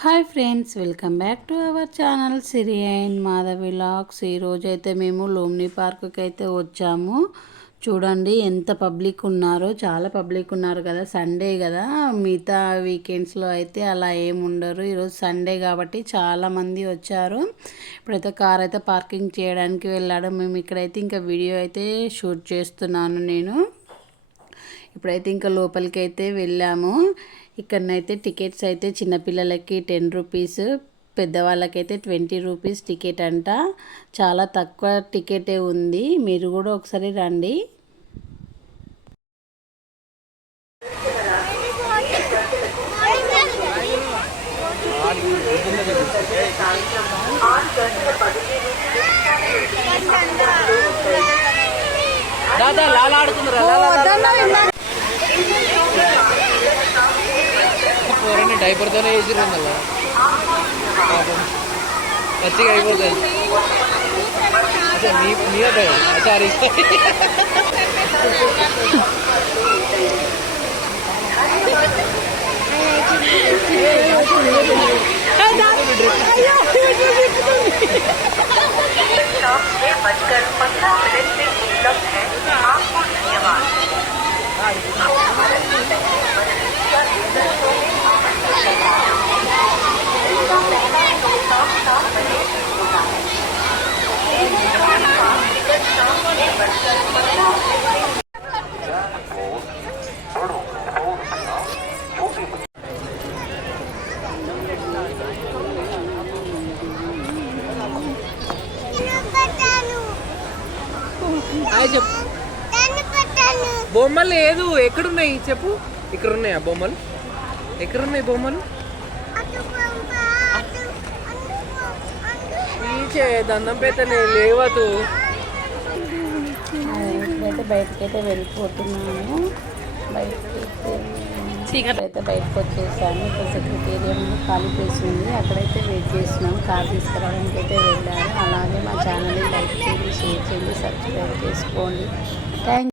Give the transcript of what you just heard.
Hi friends, welcome back to our channel Siri and Madhavi vlogs. ఈరోజైతే మేము లూమ్ని పార్క్కి అయితే వచ్చాము. చూడండి ఎంత పబ్లిక్ ఉన్నారో, చాలా పబ్లిక్ ఉన్నారు కదా, సండే కదా. మిగతా వీకెండ్స్లో అయితే అలా ఏమి ఉండరు. ఈరోజు సండే కాబట్టి చాలామంది వచ్చారు. ఇప్పుడైతే కార్ అయితే పార్కింగ్ చేయడానికి వెళ్ళాడు. మేము ఇక్కడైతే ఇంకా వీడియో అయితే షూట్ చేస్తున్నాను నేను. ఇప్పుడైతే ఇంకా లోపలికి అయితే వెళ్ళాము. ఇక్కడనైతే టికెట్స్ అయితే చిన్నపిల్లలకి 10 రూపీస్, పెద్దవాళ్ళకైతే 20 రూపీస్ టికెట్ అంట. చాలా తక్కువ టికెటే ఉంది. మీరు కూడా ఒకసారి రండి. డైపర్తోనే వేసిరు మళ్ళా మంచిగా అయిపోతుంది. అచ్చా నీదే అచారీ చెప్పు. బొమ్మలు లేదు, ఎక్కడున్నాయి చెప్పు. ఇక్కడ ఉన్నాయా బొమ్మలు? ఎక్కడున్నాయి బొమ్మలు? పీచే దండం పెట్టలే లేవదు. ఇప్పుడైతే బయటకైతే వెళ్ళిపోతున్నాము. అయితే బయటకు వచ్చేసాము. ఇక్కడ సెక్రటేరియంలో ఖాళీ ప్లేస్ ఉంది, అక్కడైతే వెయిట్ చేస్తున్నాము. కార్ తీసుకురావడానికి అయితే వెళ్ళాము. అలాగే మా ఛానల్ని లైక్ చేయండి, షేర్ చేయండి, సబ్స్క్రైబ్ చేసుకోండి. థ్యాంక్